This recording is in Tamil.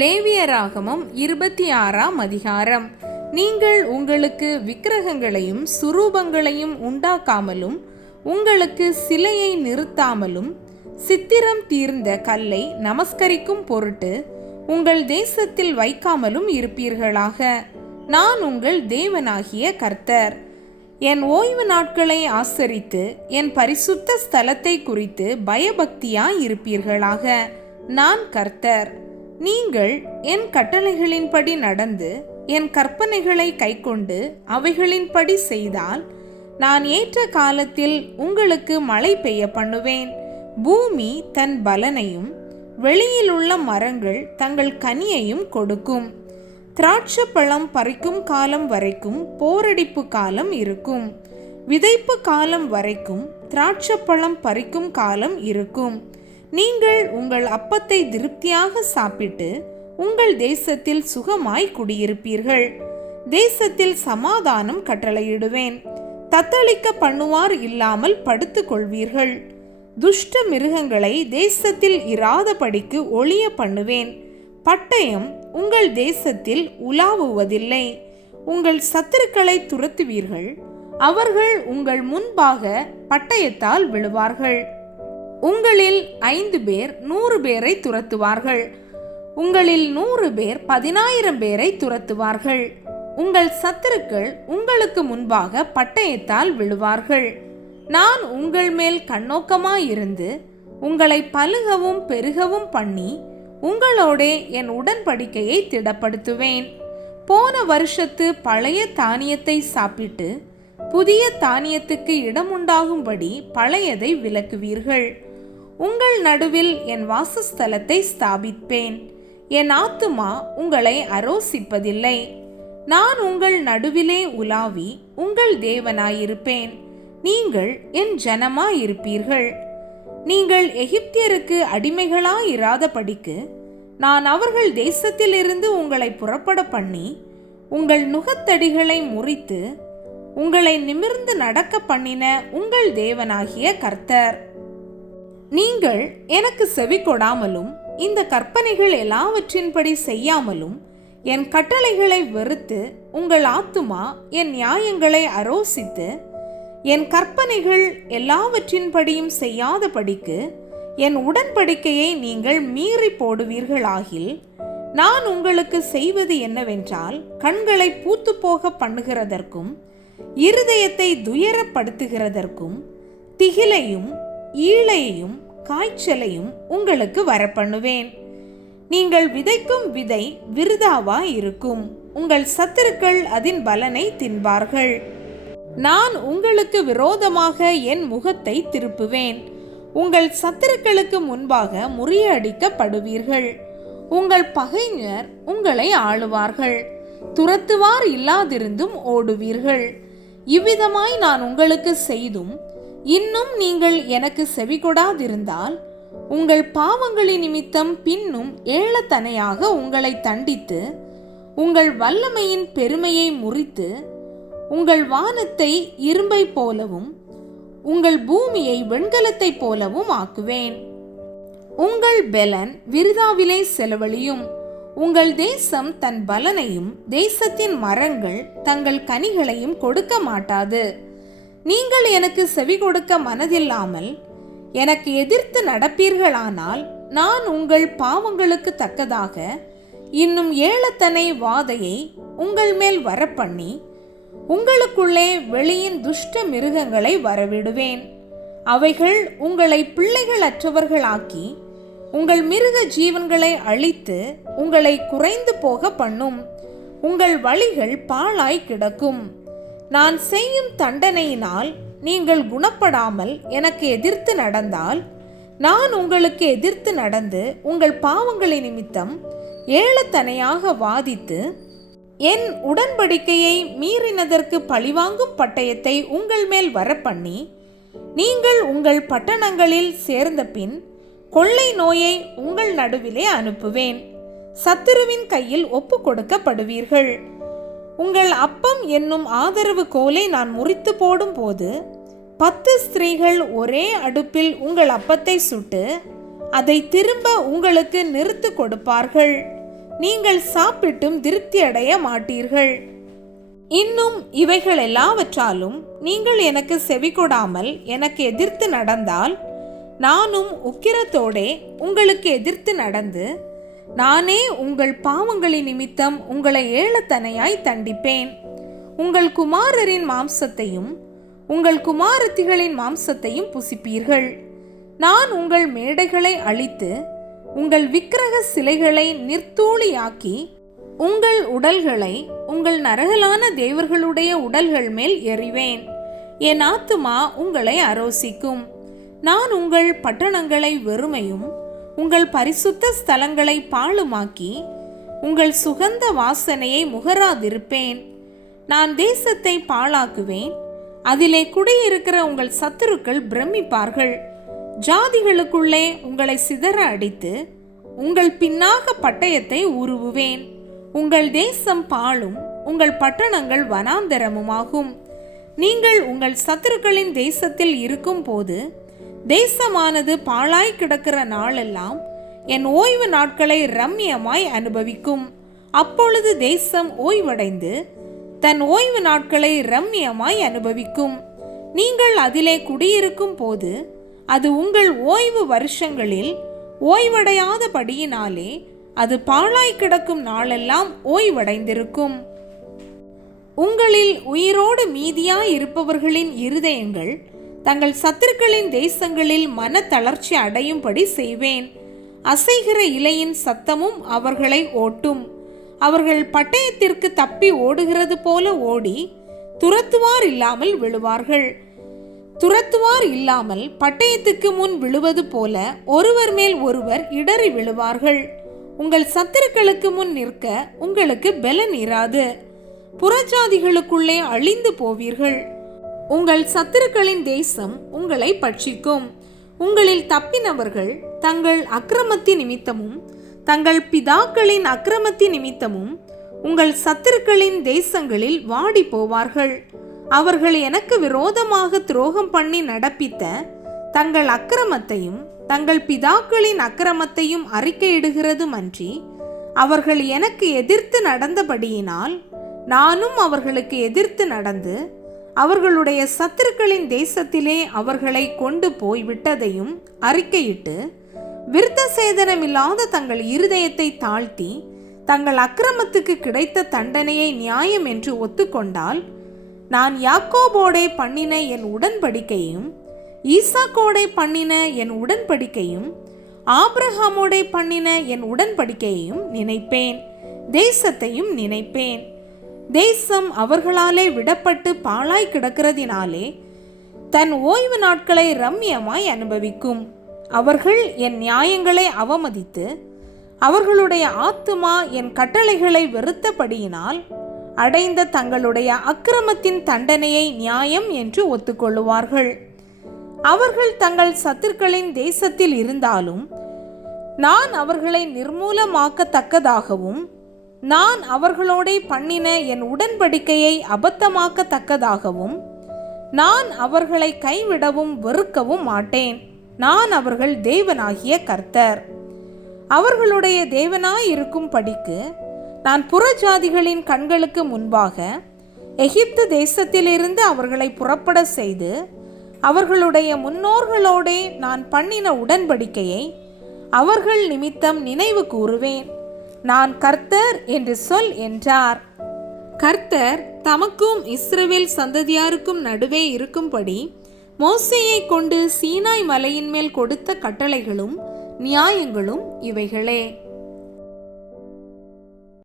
லேவியராகமம் 26ஆம் அதிகாரம். நீங்கள் உங்களுக்கு விக்கிரகங்களையும் சுரூபங்களையும் உண்டாக்காமலும் உங்களுக்கு சிலையை நிறுத்தாமலும் சித்திரம் தீர்ந்த கல்லை நமஸ்கரிக்கும் பொருட்டு உங்கள் தேசத்தில் வைக்காமலும் இருப்பீர்களாக. நான் உங்கள் தேவனாகிய கர்த்தர். என் ஓய்வு நாட்களை ஆசரித்து என் பரிசுத்த ஸ்தலத்தை குறித்து பயபக்தியாய் இருப்பீர்களாக. நான் கர்த்தர். நீங்கள் என் கட்டளைகளின்படி நடந்து என் கற்பனைகளை கைக்கொண்டு அவைகளின்படி செய்தால் நான் ஏற்ற காலத்தில் உங்களுக்கு மழை பெய்ய பண்ணுவேன். பூமி தன் பலனையும் வெளியில் உள்ள மரங்கள் தங்கள் கனியையும் கொடுக்கும். திராட்சை பழம் பறிக்கும் காலம் வரைக்கும் போரடிப்பு காலம் இருக்கும். விதைப்பு காலம் வரைக்கும் திராட்சை பழம் பறிக்கும் காலம் இருக்கும். நீங்கள் உங்கள் அப்பத்தை திருப்தியாக சாப்பிட்டு உங்கள் தேசத்தில் சுகமாய் குடியிருப்பீர்கள். தேசத்தில் சமாதானம் கட்டளையிடுவேன். தத்தளிக்க பண்ணுவார் இல்லாமல் படுத்துக் கொள்வீர்கள். துஷ்ட மிருகங்களை தேசத்தில் இராதபடிக்கு ஒழிய பண்ணுவேன். பட்டயம் உங்கள் தேசத்தில் உலாவுவதில்லை. உங்கள் சத்துருக்களை துரத்துவீர்கள். அவர்கள் உங்கள் முன்பாக பட்டயத்தால் விழுவார்கள். உங்களில் 5 பேர் 100 பேரை துரத்துவார்கள். உங்களில் 100 பேர் 10,000 பேரை துரத்துவார்கள். உங்கள் சத்துருக்கள் உங்களுக்கு முன்பாக பட்டயத்தால் விழுவார்கள். நான் உங்கள் மேல் கண்ணோக்கமாயிருந்து உங்களை பலுகவும் பெருகவும் பண்ணி உங்களோடே என் உடன்படிக்கையை திடப்படுத்துவேன். போன வருஷத்து பழைய தானியத்தை சாப்பிட்டு புதிய தானியத்துக்கு இடமுண்டாகும்படி பழையதை விலக்குவீர்கள். உங்கள் நடுவில் என் வாசஸ்தலத்தை ஸ்தாபிப்பேன். என் ஆத்துமா உங்களை அரோசிப்பதில்லை. நான் உங்கள் நடுவிலே உலாவி உங்கள் தேவனாயிருப்பேன். நீங்கள் என் ஜனமாயிருப்பீர்கள். நீங்கள் எகிப்தியருக்கு அடிமைகளாயிராதபடிக்கு நான் அவர்கள் தேசத்திலிருந்து உங்களை புறப்பட பண்ணி உங்கள் நுகத்தடிகளை முறித்து உங்களை நிமிர்ந்து நடக்க பண்ணின உங்கள் தேவனாகிய கர்த்தர். நீங்கள் எனக்கு செவி கொடாமலும் இந்த கற்பனைகள் எல்லாவற்றின்படி செய்யாமலும் என் கட்டளைகளை வெறுத்து உங்கள் ஆத்துமா என் நியாயங்களை அரோசித்து என் கற்பனைகள் எல்லாவற்றின்படியும் செய்யாதபடிக்கு என் உடன்படிக்கையை நீங்கள் மீறி போடுவீர்களாகில் நான் உங்களுக்கு செய்வது என்னவென்றால் கண்களை பூத்து போக பண்ணுகிறதற்கும் இருதயத்தை துயரப்படுத்துகிறதற்கும் திகிலையும் ஈழையையும் காய்ச்சலையும் உங்களுக்கு வரப்பண்ணுவேன். நீங்கள் விதைக்கும் விதை விருதாவா இருக்கும். உங்கள் சத்துருக்கள் அதன் பலனை தின்பார்கள். நான் உங்களுக்கு விரோதமாக என் முகத்தை திருப்புவேன். உங்கள் சத்துருக்களுக்கு முன்பாக முறியடிக்கப்படுவீர்கள். உங்கள் பகைஞர் உங்களை ஆளுவார்கள். துரத்துவார் இல்லாதிருந்தும் ஓடுவீர்கள். இவ்விதமாய் நான் உங்களுக்கு செய்தும் இன்னும் நீங்கள் எனக்கு செவிகொடாதிருந்தால் உங்கள் பாவங்களின் நிமித்தம் பின்னும் ஏளத்தனையாக உங்களை தண்டித்து உங்கள் வல்லமையின் பெருமையை முறித்து உங்கள் வானத்தை இரும்பை போலவும் உங்கள் பூமியை வெண்கலத்தை போலவும் ஆக்குவேன். உங்கள் பெலன் விருதாவிலே செலவழியும். உங்கள் தேசம் தன் பலனையும் தேசத்தின் மரங்கள் தங்கள் கனிகளையும் கொடுக்க மாட்டாது. நீங்கள் எனக்கு செவி கொடுக்க மனதில்லாமல் எனக்கு எதிர்த்து நடப்பீர்களானால் நான் உங்கள் பாவங்களுக்கு தக்கதாக இன்னும் ஏளத்தனை வாதையை உங்கள் மேல் வரப்பண்ணி உங்களுக்குள்ளே வெளியின் துஷ்ட மிருகங்களை வரவிடுவேன். அவைகள் உங்களை பிள்ளைகள் அற்றவர்களாக்கி உங்கள் மிருக ஜீவன்களை அழித்து உங்களை குறைந்து போக பண்ணும். உங்கள் வழிகள் பாழாய் கிடக்கும். நான் செய்யும் தண்டனையினால் நீங்கள் குணப்படாமல் எனக்கு எதிர்த்து நடந்தால் நான் உங்களுக்கு எதிர்த்து நடந்து உங்கள் பாவங்களை நிமித்தம் ஏளத்தனையாக வாதித்து என் உடன்படிக்கையை மீறினதற்கு பழிவாங்கும் பட்டயத்தை உங்கள் மேல் வரப்பண்ணி நீங்கள் உங்கள் பட்டணங்களில் சேர்ந்த பின் கொள்ளை நோயை உங்கள் நடுவிலே அனுப்புவேன். சத்துருவின் கையில் ஒப்பு கொடுக்கப்படுவீர்கள். உங்கள் அப்பம் என்னும் ஆதரவு கோலை நான் முறித்து போடும் போது 10 ஸ்திரீகள் ஒரே அடுப்பில் உங்கள் அப்பத்தை சுட்டு அதை திரும்ப உங்களுக்கு நிறுத்து கொடுப்பார்கள். நீங்கள் சாப்பிட்டும் திருப்தி அடைய மாட்டீர்கள். இன்னும் இவைகள் எல்லாவற்றாலும் நீங்கள் எனக்கு செவிகொடாமல் எனக்கு எதிர்த்து நடந்தால், நானும் உக்கிரத்தோடே உங்களுக்கு எதிர்த்து நடந்து, நானே உங்கள் பாவங்களின் நிமித்தம் உங்களை ஏளத்தனையாய் தண்டிப்பேன். உங்கள் குமாரரின் மாம்சத்தையும் உங்கள் குமாரத்திகளின் மாம்சத்தையும் புசிப்பீர்கள். நான் உங்கள் மேடைகளை அழித்து உங்கள் விக்கிரக சிலைகளை நிர்த்தூளியாக்கி உங்கள் உடல்களை உங்கள் நரகலான தேவர்களுடைய உடல்கள் மேல் எறிவேன். என் ஆத்துமா உங்களை அரோசிக்கும். நான் உங்கள் பட்டணங்களை வெறுமையும் உங்கள் பரிசுத்த ஸ்தலங்களை பாழுமாக்கி உங்கள் சுகந்த வாசனையை முகராதிருப்பேன். நான் தேசத்தை பாழாக்குவேன். அதிலே குடியிருக்கிற உங்கள் சத்துருக்கள் பிரமிப்பார்கள். ஜாதிகளுக்குள்ளே உங்களை சிதற அடித்து உங்கள் பின்னாக பட்டயத்தை உருவுவேன். உங்கள் தேசம் பாழும் உங்கள் பட்டணங்கள் வனாந்தரமுமாகும். நீங்கள் உங்கள் சத்துருக்களின் தேசத்தில் இருக்கும் போது தேசமானது பாழாய் கிடக்கிற நாளெல்லாம் என் ஓய்வு நாட்களை ரம்மியமாய் அனுபவிக்கும். அப்பொழுது தேசம் ஓய்வடைந்து தன் ஓய்வு நாட்களை ரம்மியமாய் அனுபவிக்கும். நீங்கள் அதிலே குடியிருக்கும் போது அது உங்கள் ஓய்வு வருஷங்களில் ஓய்வடையாதபடியினாலே அது பாழாய் கிடக்கும் நாளெல்லாம் ஓய்வடைந்திருக்கும். உங்களில் உயிரோடு மீதியாய் இருப்பவர்களின் இருதயங்கள் தங்கள் சத்துருக்களின் தேசங்களில் மன தளர்ச்சி அடையும்படி செய்வேன். அசைகிற இலையின் சத்தமும் அவர்களை ஓட்டும். அவர்கள் பட்டயத்திற்கு தப்பி ஓடுகிறது போல ஓடி துரத்துவார் இல்லாமல் விழுவார்கள். துரத்துவார் இல்லாமல் பட்டயத்துக்கு முன் விழுவது போல ஒருவர் மேல் ஒருவர் இடறி விழுவார்கள். உங்கள் சத்துருக்களுக்கு முன் நிற்க உங்களுக்கு பலன் இராது. புறஜாதிகளுக்குள்ளே அழிந்து போவீர்கள். உங்கள் சத்துருக்களின் தேசம் உங்களை பட்சிக்கும். உங்களில் தப்பினவர்கள் தங்கள் அக்கிரமத்தின் நிமித்தமும் தங்கள் பிதாக்களின் அக்கிரமத்தின் நிமித்தமும் உங்கள் சத்துருக்களின் தேசங்களில் வாடி போவார்கள். அவர்கள் எனக்கு விரோதமாக துரோகம் பண்ணி நடப்பித்த தங்கள் அக்கிரமத்தையும் தங்கள் பிதாக்களின் அக்கிரமத்தையும் அறிக்கையிடுகிறதுமன்றி அவர்கள் எனக்கு எதிர்த்து நடந்தபடியினால் நானும் அவர்களுக்கு எதிர்த்து நடந்து அவர்களுடைய சத்துருக்களின் தேசத்திலே அவர்களை கொண்டு போய் விட்டதையும் அறிக்கையிட்டு விருத்த சேதனமில்லாத தங்கள் இருதயத்தை தாழ்த்தி தங்கள் அக்கிரமத்துக்கு கிடைத்த தண்டனையை நியாயம் என்று ஒத்துக்கொண்டால், நான் யாக்கோபோடே பண்ணின என் உடன்படிக்கையும் ஈசாக்கோடே பண்ணின என் உடன்படிக்கையும் ஆபிரகாமோடே பண்ணின என் உடன்படிக்கையையும் நினைப்பேன், தேசத்தையும் நினைப்பேன். தேசம் அவர்களாலே விடப்பட்டு பாழாய் கிடக்கிறதினாலே தன் ஓய்வு நாட்களை ரம்மியமாய் அனுபவிக்கும். அவர்கள் என் நியாயங்களை அவமதித்து அவர்களுடைய ஆத்துமா என் கட்டளைகளை வெறுத்தபடியினால் அடைந்த தங்களுடைய அக்கிரமத்தின் தண்டனையை நியாயம் என்று ஒத்துக்கொள்ளுவார்கள். அவர்கள் தங்கள் சத்துருக்களின் தேசத்தில் இருந்தாலும் நான் அவர்களை நிர்மூலமாக்கத்தக்கதாகவும் நான் அவர்களோடே பண்ணின என் உடன்படிக்கையை அபத்தமாக்கத்தக்கதாகவும் நான் அவர்களை கைவிடவும் வெறுக்கவும் மாட்டேன். நான் அவர்கள் தேவனாகிய கர்த்தர். அவர்களுடைய தேவனாயிருக்கும் படிக்கு நான் புறஜாதிகளின் கண்களுக்கு முன்பாக எகிப்து தேசத்திலிருந்து அவர்களை புறப்பட செய்து அவர்களுடைய முன்னோர்களோடே நான் பண்ணின உடன்படிக்கையை அவர்கள் நிமித்தம் நினைவு கூறுவேன். நான் கர்த்தர் என்று சொல் என்றார். கர்த்தர் தமக்கும் இஸ்ரவேல் சந்ததியாருக்கும் நடுவே இருக்கும்படி மோசேயை கொண்டு சீனாய் மலையின் மேல் கொடுத்த கட்டளைகளும் நியாயங்களும் இவைகளே.